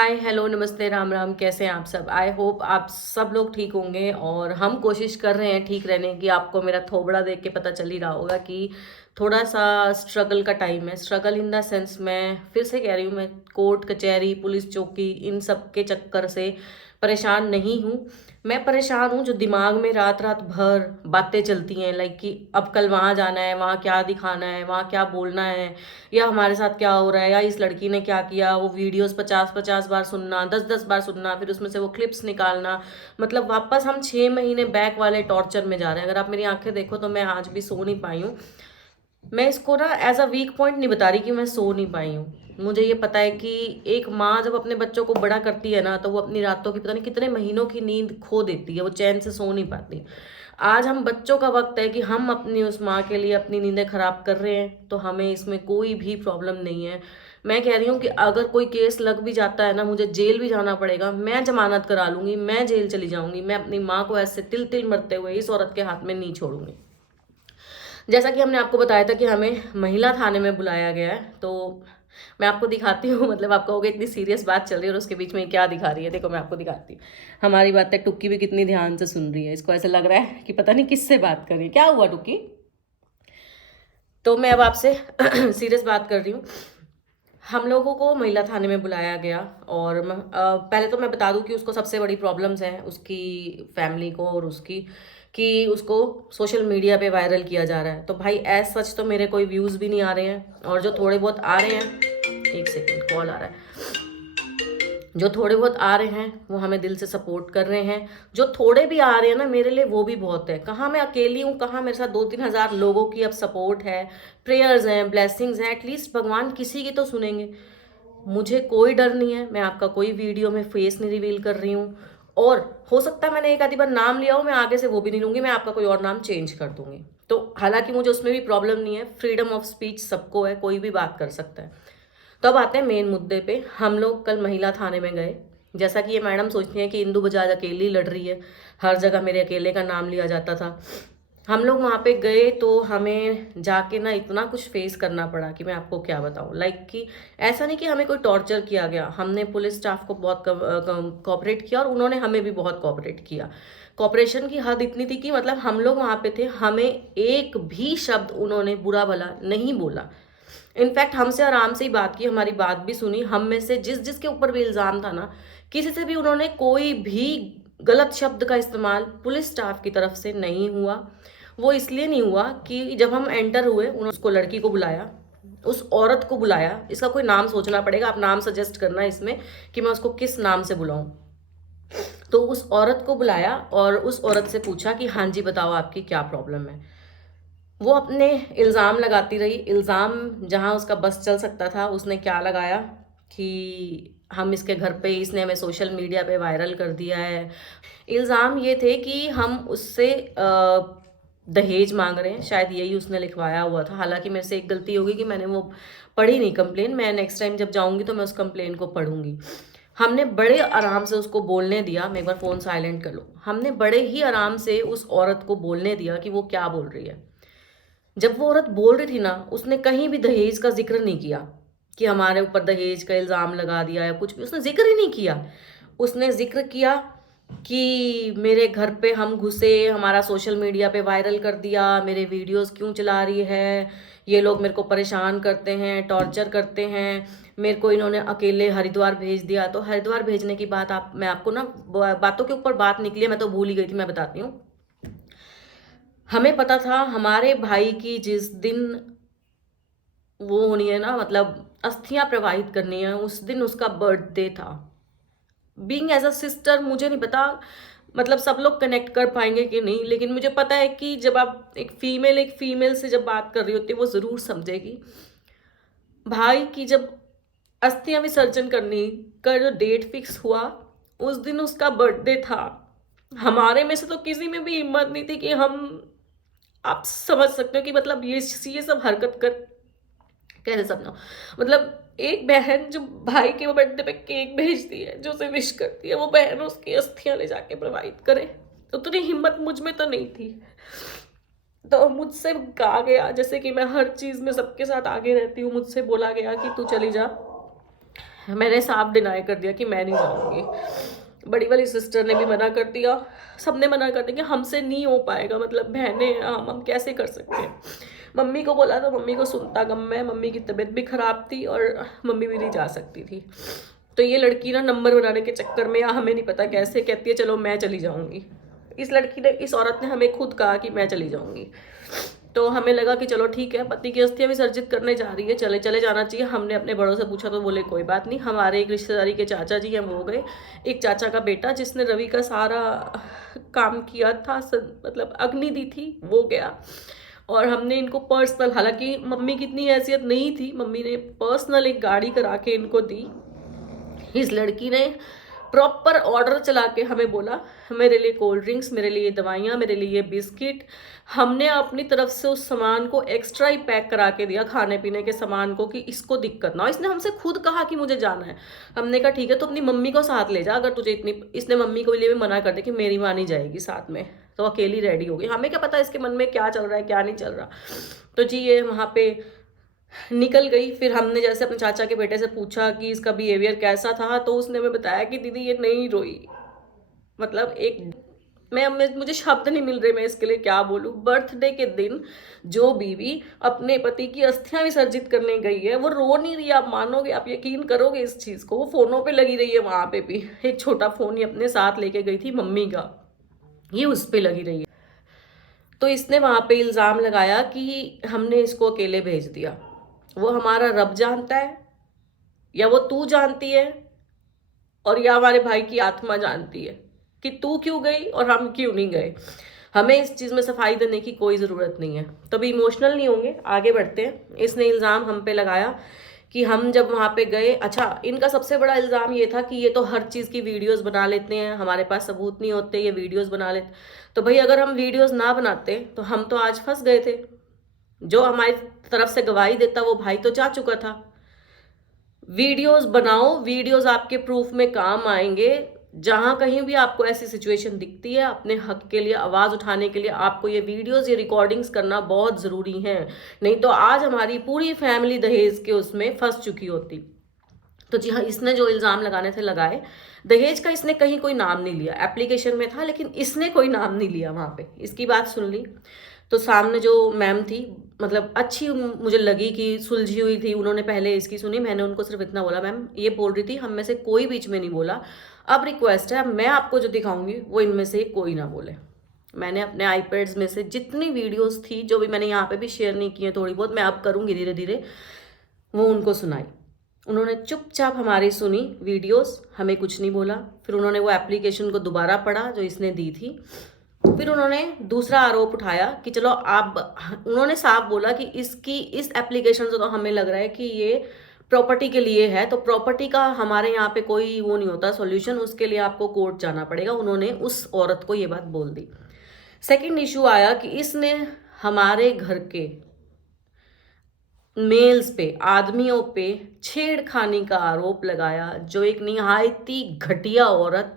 Hi hello नमस्ते राम राम, कैसे हैं आप सब। आई होप आप सब लोग ठीक होंगे और हम कोशिश कर रहे हैं ठीक रहने की। आपको मेरा थोबड़ा देख के पता चल ही रहा होगा कि थोड़ा सा स्ट्रगल का टाइम है। स्ट्रगल इन द सेंस, मैं फिर से कह रही हूँ, मैं कोर्ट कचहरी पुलिस चौकी इन सब के चक्कर से परेशान नहीं हूँ। मैं परेशान हूँ जो दिमाग में रात रात भर बातें चलती हैं, लाइक कि अब कल वहाँ जाना है, वहाँ क्या दिखाना है, वहाँ क्या बोलना है, या हमारे साथ क्या हो रहा है, या इस लड़की ने क्या किया। वो वीडियोस 50-50 बार सुनना, 10-10 बार सुनना, फिर उसमें से वो क्लिप्स निकालना। मतलब वापस हम 6 महीने बैक वाले टॉर्चर में जा रहे हैं। अगर आप मेरी आंखें देखो तो मैं आज भी सो नहीं पाई हूँ। मैं इसको ना एज अ वीक पॉइंट नहीं बता रही कि मैं सो नहीं पाई हूँ। मुझे ये पता है कि एक माँ जब अपने बच्चों को बड़ा करती है ना, तो वो अपनी रातों की पता नहीं कितने महीनों की नींद खो देती है, वो चैन से सो नहीं पाती। आज हम बच्चों का वक्त है कि हम अपनी उस माँ के लिए अपनी नींदें खराब कर रहे हैं, तो हमें इसमें कोई भी प्रॉब्लम नहीं है। मैं कह रही हूँ कि अगर कोई केस लग भी जाता है ना, मुझे जेल भी जाना पड़ेगा, मैं जमानत करा लूंगी, मैं जेल चली जाऊंगी। मैं अपनी माँ को ऐसे तिल तिल मरते हुए इस औरत के हाथ में नहीं छोड़ूंगी। जैसा कि हमने आपको बताया था कि हमें महिला थाने में बुलाया गया है, तो मैं आपको दिखाती हूँ। मतलब आप कहोगे इतनी सीरियस बात चल रही है और उसके बीच में क्या दिखा रही है। देखो मैं आपको दिखाती हूँ। हमारी बातें टुक्की भी कितनी ध्यान से सुन रही है। इसको ऐसा लग रहा है कि पता नहीं किससे बात कर रही है। क्या हुआ टुक्की? तो मैं अब आपसे सीरियस बात कर रही हूँ। हम लोगों को महिला थाने में बुलाया गया और पहले तो मैं बता दूं कि उसको सबसे बड़ी प्रॉब्लम्स हैं उसकी फैमिली को, और उसकी कि उसको सोशल मीडिया पे वायरल किया जा रहा है। तो भाई एज सच तो मेरे कोई व्यूज़ भी नहीं आ रहे हैं, और जो थोड़े बहुत आ रहे हैं, एक सेकेंड कॉल आ रहा है, जो थोड़े बहुत आ रहे हैं वो हमें दिल से सपोर्ट कर रहे हैं। जो थोड़े भी आ रहे हैं ना, मेरे लिए वो भी बहुत है। कहाँ मैं अकेली हूँ, कहाँ मेरे साथ 2-3 हज़ार लोगों की अब सपोर्ट है, प्रेयर्स हैं, ब्लेसिंग्स हैं। एटलीस्ट भगवान किसी की तो सुनेंगे। मुझे कोई डर नहीं है। मैं आपका कोई वीडियो में फेस नहीं रिवील कर रही हूँ, और हो सकता है मैंने एक आधी बार नाम लिया हो, मैं आगे से वो भी नहीं लूंगी। मैं आपका कोई और नाम चेंज कर दूंगी। तो हालांकि मुझे उसमें भी प्रॉब्लम नहीं है, फ्रीडम ऑफ स्पीच सबको है, कोई भी बात कर सकता है। तो अब आते हैं मेन मुद्दे पे। हम लोग कल महिला थाने में गए। जैसा कि ये मैडम सोचती हैं कि इंदु बजाज अकेली लड़ रही है, हर जगह मेरे अकेले का नाम लिया जाता था। हम लोग वहाँ पे गए तो हमें जाके ना इतना कुछ फेस करना पड़ा कि मैं आपको क्या बताऊँ। लाइक कि ऐसा नहीं कि हमें कोई टॉर्चर किया गया, हमने पुलिस स्टाफ को बहुत कोऑपरेट किया और उन्होंने हमें भी बहुत कोऑपरेट किया। कोऑपरेशन की हद इतनी थी कि मतलब हम लोग वहाँ पे थे, हमें एक भी शब्द उन्होंने बुरा भला नहीं बोला। इनफैक्ट हमसे आराम से ही बात की, हमारी बात भी सुनी। हम में से जिस जिसके ऊपर भी इल्ज़ाम था ना, किसी से भी उन्होंने कोई भी गलत शब्द का इस्तेमाल पुलिस स्टाफ की तरफ से नहीं हुआ। वो इसलिए नहीं हुआ कि जब हम एंटर हुए, उन्होंने उसको लड़की को बुलाया, उस औरत को बुलाया। इसका कोई नाम सोचना पड़ेगा, आप नाम सजेस्ट करना इसमें कि मैं उसको किस नाम से बुलाऊं। तो उस औरत को बुलाया और उस औरत से पूछा कि हाँ जी बताओ आपकी क्या प्रॉब्लम है। वो अपने इल्ज़ाम लगाती रही। इल्ज़ाम जहाँ उसका बस चल सकता था, उसने क्या लगाया कि हम इसके घर पे, इसने हमें सोशल मीडिया पे वायरल कर दिया है। इल्ज़ाम ये थे कि हम उससे दहेज मांग रहे हैं, शायद यही उसने लिखवाया हुआ था। हालांकि मेरे से एक गलती होगी कि मैंने वो पढ़ी नहीं कंप्लेन। मैं नेक्स्ट टाइम जब जाऊंगी तो मैं उस कंप्लेन को पढ़ूंगी। हमने बड़े आराम से उसको बोलने दिया। मैं एक बार फ़ोन साइलेंट कर लो। हमने बड़े ही आराम से उस औरत को बोलने दिया कि वो क्या बोल रही है। जब वो औरत बोल रही थी ना, उसने कहीं भी दहेज का जिक्र नहीं किया कि हमारे ऊपर दहेज का इल्ज़ाम लगा दिया या कुछ भी। उसने जिक्र ही नहीं किया। उसने जिक्र किया कि मेरे घर पे हम घुसे, हमारा सोशल मीडिया पे वायरल कर दिया, मेरे वीडियोस क्यों चला रही है, ये लोग मेरे को परेशान करते हैं, टॉर्चर करते हैं, मेरे को इन्होंने अकेले हरिद्वार भेज दिया। तो हरिद्वार भेजने की बात, आप मैं आपको ना बातों के ऊपर बात निकली है, मैं तो भूल ही गई थी, मैं बताती हूँ। हमें पता था हमारे भाई की जिस दिन वो होनी है ना, मतलब अस्थियां प्रवाहित करनी है, उस दिन उसका बर्थडे था। बीइंग एज अ सिस्टर मुझे नहीं पता मतलब सब लोग कनेक्ट कर पाएंगे कि नहीं, लेकिन मुझे पता है कि जब आप एक फीमेल से जब बात कर रही होती है, वो ज़रूर समझेगी। भाई की जब अस्थियां विसर्जन करनी का जो डेट फिक्स हुआ, उस दिन उसका बर्थडे था। हमारे में से तो किसी में भी हिम्मत नहीं थी कि हम, आप समझ सकते हो कि मतलब ये सब हरकत कर कैसे समझाऊं। मतलब एक बहन जो भाई के बर्थडे पे केक भेजती है, जो उसे विश करती है, वो बहन उसकी अस्थियां ले जाके प्रवाहित करे, तो उतनी हिम्मत मुझ में तो नहीं थी। तो मुझसे कहा गया, जैसे कि मैं हर चीज में सबके साथ आगे रहती हूँ, मुझसे बोला गया कि तू चली जा, मैंने साफ डिनाई कर दिया कि मैं नहीं जाऊँगी। बड़ी वाली सिस्टर ने भी मना कर दिया, सबने मना कर दिया कि हमसे नहीं हो पाएगा, मतलब बहनें हैं हम कैसे कर सकते हैं। मम्मी को बोला तो मम्मी को सुनता गम में, मम्मी की तबीयत भी ख़राब थी और मम्मी भी नहीं जा सकती थी। तो ये लड़की ना नंबर बनाने के चक्कर में, या हमें नहीं पता कैसे, कहती है चलो मैं चली जाऊँगी। इस औरत ने हमें खुद कहा कि मैं चली जाऊँगी। तो हमें लगा कि चलो ठीक है, पति की अस्थियां विसर्जित करने जा रही है, चले चले जाना चाहिए। हमने अपने बड़ों से पूछा तो बोले कोई बात नहीं। हमारे एक रिश्तेदारी के चाचा जी हैं, वो गए। एक चाचा का बेटा जिसने रवि का सारा काम किया था, मतलब अग्नि दी थी, वो गया। और हमने इनको पर्सनल, हालांकि मम्मी की इतनी हैसियत नहीं थी, मम्मी ने पर्सनल एक गाड़ी करा के इनको दी। इस लड़की ने प्रॉपर ऑर्डर चला के हमें बोला मेरे लिए कोल्ड ड्रिंक्स, मेरे लिए दवाइयाँ, मेरे लिए बिस्किट। हमने अपनी तरफ से उस सामान को एक्स्ट्रा ही पैक करा के दिया, खाने पीने के सामान को, कि इसको दिक्कत ना हो। इसने हमसे खुद कहा कि मुझे जाना है। हमने कहा ठीक है, तो अपनी मम्मी को साथ ले जा अगर तुझे इतनी। इसने मम्मी को लिए भी मना कर दिया कि मेरी माँ नहीं जाएगी साथ में, तो अकेली रेडी होगी। हमें क्या पता इसके मन में क्या चल रहा है क्या नहीं चल रहा। तो जी ये वहाँ पे निकल गई। फिर हमने जैसे अपने चाचा के बेटे से पूछा कि इसका बिहेवियर कैसा था, तो उसने हमें बताया कि दीदी ये नहीं रोई। मतलब एक मुझे शब्द नहीं मिल रहे, मैं इसके लिए क्या बोलूं। बर्थडे के दिन जो बीवी अपने पति की अस्थियां विसर्जित करने गई है, वो रो नहीं रही। आप मानोगे, आप यकीन करोगे इस चीज को, वो फोनों पे लगी रही है। वहां पे भी एक छोटा फोन ही अपने साथ लेके गई थी मम्मी का, ये उस पे लगी रही है। तो इसने वहां पे इल्जाम लगाया कि हमने इसको अकेले भेज दिया। वो हमारा रब जानता है, या वो तू जानती है, और या हमारे भाई की आत्मा जानती है कि तू क्यों गई और हम क्यों नहीं गए। हमें इस चीज में सफाई देने की कोई जरूरत नहीं है। तो अभी इमोशनल नहीं होंगे, आगे बढ़ते हैं। इसने इल्जाम हम पे लगाया कि हम जब वहां पे गए, अच्छा इनका सबसे बड़ा इल्जाम ये था कि ये तो हर चीज की वीडियोस बना लेते हैं, हमारे पास सबूत नहीं होते, ये वीडियोस बना लेते। तो भाई अगर हम वीडियोस ना बनाते तो हम तो आज फंस गए थे। जो हमारी तरफ से गवाही देता वो भाई तो जा चुका था। वीडियोस बनाओ, वीडियोस आपके प्रूफ में काम आएंगे। जहां कहीं भी आपको ऐसी सिचुएशन दिखती है, अपने हक के लिए आवाज उठाने के लिए आपको ये वीडियोस, ये रिकॉर्डिंग्स करना बहुत जरूरी है। नहीं तो आज हमारी पूरी फैमिली दहेज के उसमें फंस चुकी होती। तो जी हाँ, इसने जो इल्जाम लगाने थे लगाए। दहेज का इसने कहीं कोई नाम नहीं लिया, एप्लीकेशन में था लेकिन इसने कोई नाम नहीं लिया वहां पे। इसकी बात सुन ली तो सामने जो मैम थी, मतलब अच्छी मुझे लगी कि सुलझी हुई थी। उन्होंने पहले इसकी सुनी, मैंने उनको सिर्फ इतना बोला, मैम ये बोल रही थी, हम में से कोई बीच में नहीं बोला। अब रिक्वेस्ट है, मैं आपको जो दिखाऊंगी वो इनमें से कोई ना बोले। मैंने अपने आईपैड्स में से जितनी वीडियोस थी, जो भी मैंने यहाँ पे भी शेयर नहीं की है, थोड़ी बहुत मैं अब करूँगी धीरे धीरे, वो उनको सुनाई। उन्होंने चुपचाप हमारी सुनी वीडियोस, हमें कुछ नहीं बोला। फिर उन्होंने वो एप्लीकेशन को दोबारा पढ़ा जो इसने दी थी। फिर उन्होंने दूसरा आरोप उठाया कि चलो आप, उन्होंने साफ बोला कि इसकी इस एप्लीकेशन से तो हमें लग रहा है कि ये प्रॉपर्टी के लिए है, तो प्रॉपर्टी का हमारे यहाँ पे कोई वो नहीं होता सॉल्यूशन, उसके लिए आपको कोर्ट जाना पड़ेगा। उन्होंने उस औरत को ये बात बोल दी। सेकंड इशू आया कि इसने हमारे घर के मेल्स पे, आदमियों पे छेड़खानी का आरोप लगाया, जो एक निहायत ही घटिया औरत।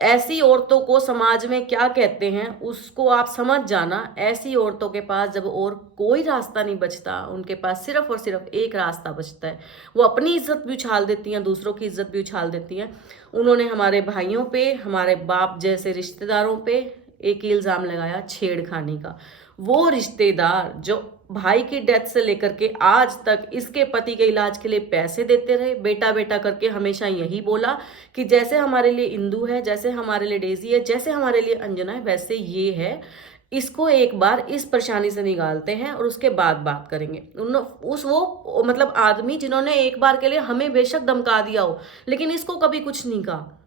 ऐसी औरतों को समाज में क्या कहते हैं उसको आप समझ जाना। ऐसी औरतों के पास जब और कोई रास्ता नहीं बचता, उनके पास सिर्फ और सिर्फ एक रास्ता बचता है, वो अपनी इज्जत भी उछाल देती हैं, दूसरों की इज्जत भी उछाल देती हैं। उन्होंने हमारे भाइयों पे, हमारे बाप जैसे रिश्तेदारों पे एक ही इल्ज़ाम लगाया, छेड़खानी का। वो रिश्तेदार जो भाई की डेथ से लेकर के आज तक इसके पति के इलाज के लिए पैसे देते रहे, बेटा बेटा करके हमेशा यही बोला कि जैसे हमारे लिए इंदू है, जैसे हमारे लिए डेजी है, जैसे हमारे लिए अंजना है, वैसे ये है। इसको एक बार इस परेशानी से निकालते हैं और उसके बाद बात करेंगे। वो मतलब आदमी जिन्होंने एक बार के लिए हमें बेशक धमका दिया हो, लेकिन इसको कभी कुछ नहीं कहा।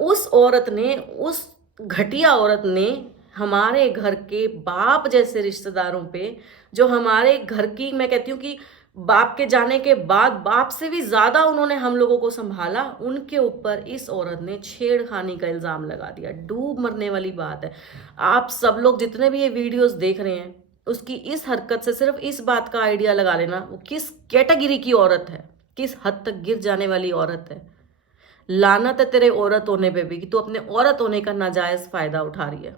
उस औरत ने, उस घटिया औरत ने हमारे घर के बाप जैसे रिश्तेदारों पे, जो हमारे घर की, मैं कहती हूँ कि बाप के जाने के बाद बाप से भी ज्यादा उन्होंने हम लोगों को संभाला, उनके ऊपर इस औरत ने छेड़खानी का इल्जाम लगा दिया। डूब मरने वाली बात है। आप सब लोग जितने भी ये वीडियोस देख रहे हैं, उसकी इस हरकत से सिर्फ इस बात का आइडिया लगा लेना वो किस कैटेगरी की औरत है, किस हद तक गिर जाने वाली औरत है। लानत है तेरे औरत होने पे भी कि तू अपने औरत होने का नाजायज फायदा उठा रही है।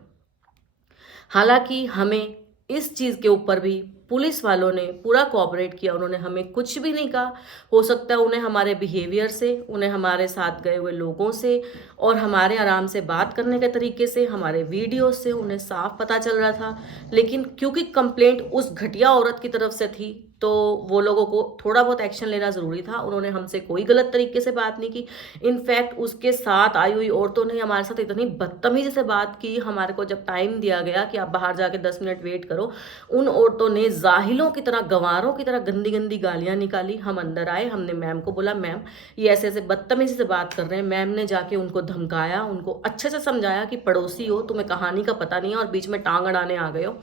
हालांकि हमें इस चीज के ऊपर भी पुलिस वालों ने पूरा कोऑपरेट किया, उन्होंने हमें कुछ भी नहीं कहा। हो सकता है उन्हें हमारे बिहेवियर से, उन्हें हमारे साथ गए हुए लोगों से और हमारे आराम से बात करने के तरीके से, हमारे वीडियो से उन्हें साफ पता चल रहा था। लेकिन क्योंकि कंप्लेंट उस घटिया औरत की तरफ से थी तो वो लोगों को थोड़ा बहुत एक्शन लेना ज़रूरी था। उन्होंने हमसे कोई गलत तरीके से बात नहीं की। इनफैक्ट उसके साथ आई हुई औरतों ने हमारे साथ इतनी बदतमीजी से बात की। हमारे को जब टाइम दिया गया कि आप बाहर जाके 10 मिनट वेट करो, उन औरतों ने जाहिलों की तरह, गंवारों की तरह गंदी गंदी गालियां निकाली। हम अंदर आए, हमने मैम को बोला, मैम ये ऐसे ऐसे बदतमीजी से बात कर रहे हैं। मैम ने जाके उनको धमकाया, उनको अच्छे से समझाया कि पड़ोसी हो, तुम्हें कहानी का पता नहीं है और बीच में टांग अड़ाने आ गए हो।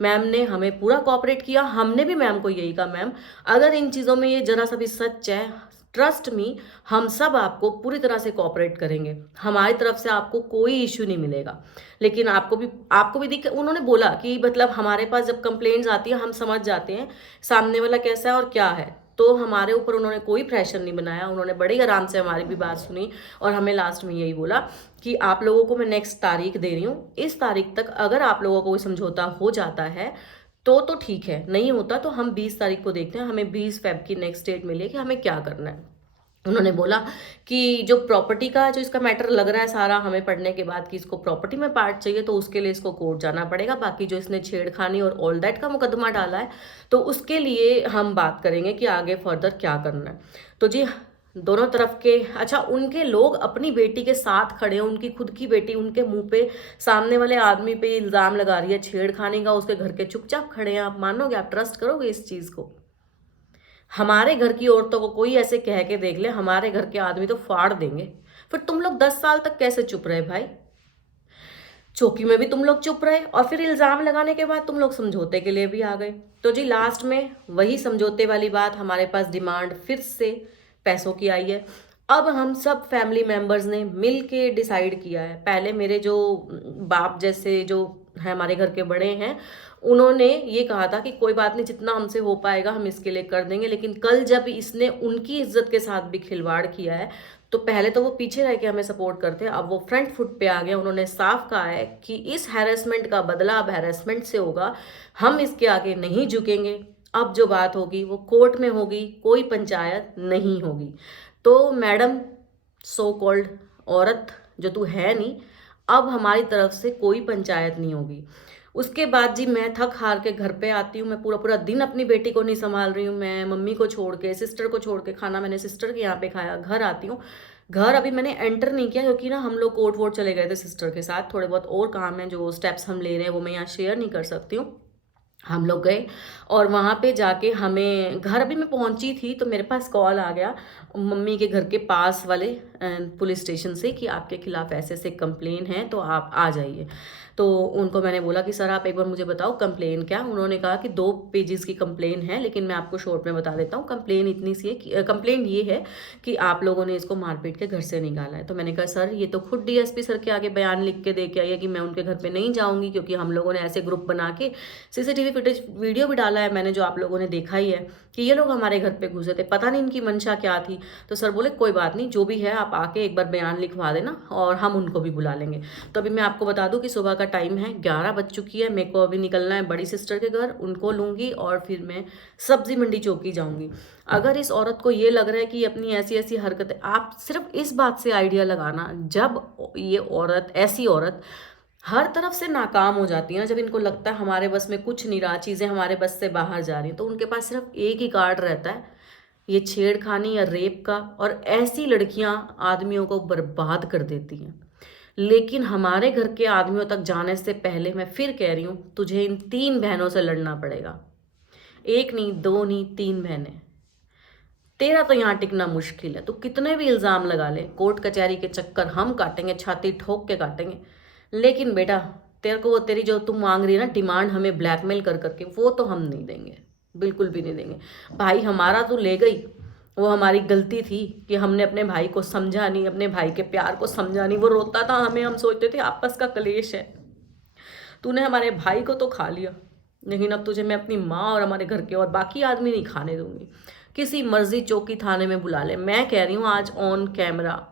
मैम ने हमें पूरा कोऑपरेट किया। हमने भी मैम को यही कहा, मैम अगर इन चीज़ों में ये जरा सा भी सच है, ट्रस्ट मी, हम सब आपको पूरी तरह से कोऑपरेट करेंगे, हमारी तरफ से आपको कोई इश्यू नहीं मिलेगा। लेकिन आपको भी दिक्कत, उन्होंने बोला कि मतलब हमारे पास जब कंप्लेंट्स आती है हम समझ जाते हैं सामने वाला कैसा है और क्या है, तो हमारे ऊपर उन्होंने कोई प्रेशर नहीं बनाया। उन्होंने बड़ी आराम से हमारी भी बात सुनी और हमें लास्ट में यही बोला कि आप लोगों को मैं नेक्स्ट तारीख दे रही हूँ, इस तारीख तक अगर आप लोगों को कोई समझौता हो जाता है तो ठीक है, नहीं होता तो हम 20 तारीख को देखते हैं। हमें 20 फेब की नेक्स्ट डेट मिली है कि हमें क्या करना है। उन्होंने बोला कि जो प्रॉपर्टी का जो इसका मैटर लग रहा है सारा हमें पढ़ने के बाद कि इसको प्रॉपर्टी में पार्ट चाहिए, तो उसके लिए इसको कोर्ट जाना पड़ेगा। बाकी जो इसने छेड़खानी और ऑल दैट का मुकदमा डाला है तो उसके लिए हम बात करेंगे कि आगे फर्दर क्या करना है। तो जी दोनों तरफ के, अच्छा उनके लोग अपनी बेटी के साथ खड़े हैं, उनकी खुद की बेटी उनके मुंह पे सामने वाले आदमी पे इल्ज़ाम लगा रही है छेड़खानी का, उसके घर के चुपचाप खड़े हैं। आप मानोगे, आप ट्रस्ट करोगे इस चीज़ को? हमारे घर की औरतों को कोई ऐसे कह के देख ले, हमारे घर के आदमी तो फाड़ देंगे। फिर तुम लोग 10 साल तक कैसे चुप रहे भाई? चौकी में भी तुम लोग चुप रहे और फिर इल्ज़ाम लगाने के बाद तुम लोग समझौते के लिए भी आ गए। तो जी लास्ट में वही समझौते वाली बात, हमारे पास डिमांड फिर से पैसों की आई है। अब हम सब फैमिली मेंबर्स ने मिल के डिसाइड किया है। पहले मेरे जो बाप जैसे जो है हमारे घर के बड़े हैं, उन्होंने ये कहा था कि कोई बात नहीं, जितना हमसे हो पाएगा हम इसके लिए कर देंगे। लेकिन कल जब इसने उनकी इज्जत के साथ भी खिलवाड़ किया है तो पहले तो वो पीछे रह के हमें सपोर्ट करते हैं, अब वो फ्रंट फुट पे आ गए। उन्होंने साफ कहा है कि इस हैरेसमेंट का बदला अब हैरेसमेंट से होगा, हम इसके आगे नहीं झुकेंगे। अब जो बात होगी वो कोर्ट में होगी, कोई पंचायत नहीं होगी। तो मैडम सो कॉल्ड औरत जो तू है नहीं, अब हमारी तरफ से कोई पंचायत नहीं होगी। उसके बाद जी मैं थक हार के घर पे आती हूँ। मैं पूरा पूरा दिन अपनी बेटी को नहीं संभाल रही हूँ। मैं मम्मी को छोड़ के, सिस्टर को छोड़ के, खाना मैंने सिस्टर के यहाँ पे खाया, घर आती हूँ। घर अभी मैंने एंटर नहीं किया क्योंकि ना हम लोग कोर्ट वोट चले गए थे सिस्टर के साथ। थोड़े बहुत और काम है, जो स्टेप्स हम ले रहे हैं वो मैं यहाँ शेयर नहीं कर सकती हूँ। हम लोग गए और वहाँ पे जाके हमें, घर अभी मैं पहुँची थी तो मेरे पास कॉल आ गया मम्मी के घर के पास वाले पुलिस स्टेशन से कि आपके खिलाफ़ ऐसे ऐसे कंप्लेन है तो आप आ जाइए। तो उनको मैंने बोला कि सर आप एक बार मुझे बताओ कंप्लेन क्या। उन्होंने कहा कि 2 पेजेस की कंप्लेन है, लेकिन मैं आपको शॉर्ट में बता देता हूँ। कंप्लेन इतनी सी है कि कंप्लेन ये है कि आप लोगों ने इसको मारपीट के घर से निकाला है। तो मैंने कहा सर ये तो खुद डीएसपी सर के आगे बयान लिख के दे के आई है कि मैं उनके घर पर नहीं जाऊँगी, क्योंकि हम लोगों ने ऐसे ग्रुप बना के सीसीटीवी फुटेज वीडियो भी डाला है मैंने, जो आप लोगों ने देखा ही है कि ये लोग हमारे घर पे घुसे थे, पता नहीं इनकी मंशा क्या थी। तो सर बोले कोई बात नहीं, जो भी है आप आके एक बार बयान लिखवा देना और हम उनको भी बुला लेंगे। तो अभी मैं आपको बता दूं कि सुबह का टाइम है, 11 बज चुकी है। मेरे को अभी निकलना है बड़ी सिस्टर के घर, उनको लूँगी और फिर मैं सब्जी मंडी चौकी जाऊँगी। अगर इस औरत को ये लग रहा है कि अपनी ऐसी ऐसी हरकतें, आप सिर्फ इस बात से आइडिया लगाना, जब ये औरत, ऐसी औरत हर तरफ से नाकाम हो जाती है ना, जब इनको लगता है हमारे बस में कुछ नहीं रहा, चीज़ें हमारे बस से बाहर जा रही हैं, तो उनके पास सिर्फ एक ही कार्ड रहता है, ये छेड़खानी या रेप का। और ऐसी लड़कियां आदमियों को बर्बाद कर देती हैं। लेकिन हमारे घर के आदमियों तक जाने से पहले मैं फिर कह रही हूँ, तुझे इन 3 बहनों से लड़ना पड़ेगा। 1 नहीं, 2 नहीं, 3 बहनें। तेरा तो यहाँ टिकना मुश्किल है। तू कितने भी इल्ज़ाम लगा ले, कोर्ट कचहरी के चक्कर हम काटेंगे, छाती ठोक के काटेंगे। लेकिन बेटा तेरे को वो तेरी जो तुम मांग रही है ना डिमांड, हमें ब्लैकमेल कर करके, वो तो हम नहीं देंगे, बिल्कुल भी नहीं देंगे। भाई हमारा तो ले गई, वो हमारी गलती थी कि हमने अपने भाई को समझा नहीं, अपने भाई के प्यार को समझा नहीं। वो रोता था, हम सोचते थे आपस का कलेश है। तूने हमारे भाई को तो खा लिया, लेकिन अब तुझे मैं अपनी माँ और हमारे घर के और बाकी आदमी नहीं खाने दूंगी। किसी मर्जी चौकी थाने में बुला ले। मैं कह रही हूँ आज ऑन कैमरा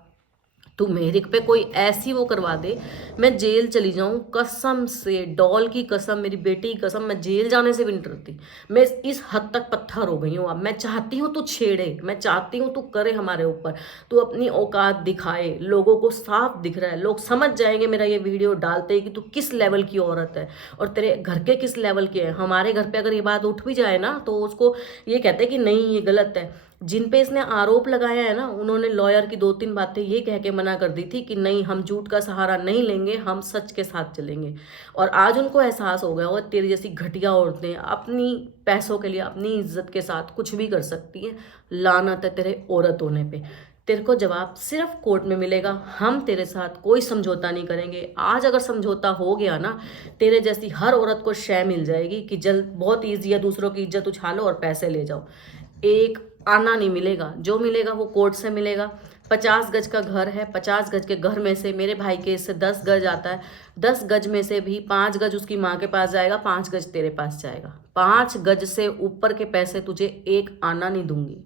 तू मेरे पे कोई ऐसी वो करवा दे, मैं जेल चली जाऊं, कसम से, डॉल की कसम, मेरी बेटी की कसम, मैं जेल जाने से भी नहीं डरती। मैं इस हद तक पत्थर हो गई हूँ अब। मैं चाहती हूँ तू छेड़े, मैं चाहती हूँ तू करे हमारे ऊपर, तू अपनी औकात दिखाए, लोगों को साफ दिख रहा है, लोग समझ जाएंगे मेरा ये वीडियो डालते ही कि तू किस लेवल की औरत है और तेरे घर के किस लेवल के हैं। हमारे घर पे अगर ये बात उठ भी जाए ना तो उसको ये कहते हैं कि नहीं ये गलत है। जिन पे इसने आरोप लगाया है ना, उन्होंने लॉयर की 2-3 बातें ये कह के मना कर दी थी कि नहीं, हम झूठ का सहारा नहीं लेंगे, हम सच के साथ चलेंगे। और आज उनको एहसास हो गया होगा तेरी जैसी घटिया औरतें अपनी पैसों के लिए, अपनी इज्जत के साथ कुछ भी कर सकती हैं। लानत है तेरे औरत होने पे। तेरे को जवाब सिर्फ कोर्ट में मिलेगा। हम तेरे साथ कोई समझौता नहीं करेंगे। आज अगर समझौता हो गया ना, तेरे जैसी हर औरत को शय मिल जाएगी कि जल्द, बहुत ईजी है, दूसरों की इज्जत उछालो और पैसे ले जाओ। एक आना नहीं मिलेगा, जो मिलेगा वो कोर्ट से मिलेगा। 50 गज का घर है, 50 गज के घर में से मेरे भाई के इससे 10 गज आता है। 10 गज में से भी 5 गज उसकी माँ के पास जाएगा, 5 गज तेरे पास जाएगा। 5 गज से ऊपर के पैसे तुझे एक आना नहीं दूंगी,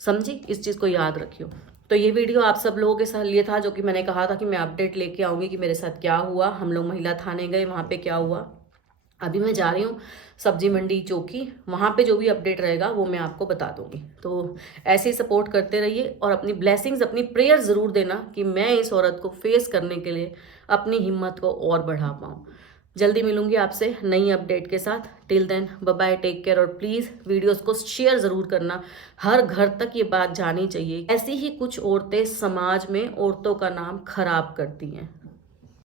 समझी? इस चीज़ को याद रखियो। तो ये वीडियो आप सब लोगों के साथ लिए था, जो कि मैंने कहा था कि मैं अपडेट लेके आऊँगी कि मेरे साथ क्या हुआ। हम लोग महिला थाने गए, वहाँ पे क्या हुआ। अभी मैं जा रही हूँ सब्जी मंडी चौकी, वहाँ पे जो भी अपडेट रहेगा वो मैं आपको बता दूंगी। तो ऐसे ही सपोर्ट करते रहिए और अपनी ब्लेसिंग्स, अपनी प्रेयर ज़रूर देना कि मैं इस औरत को फेस करने के लिए अपनी हिम्मत को और बढ़ा पाऊँ। जल्दी मिलूंगी आपसे नई अपडेट के साथ। Till then bye bye, take care. और प्लीज़ वीडियोस को शेयर ज़रूर करना, हर घर तक ये बात जानी चाहिए। ऐसी ही कुछ औरतें समाज में औरतों का नाम खराब करती हैं।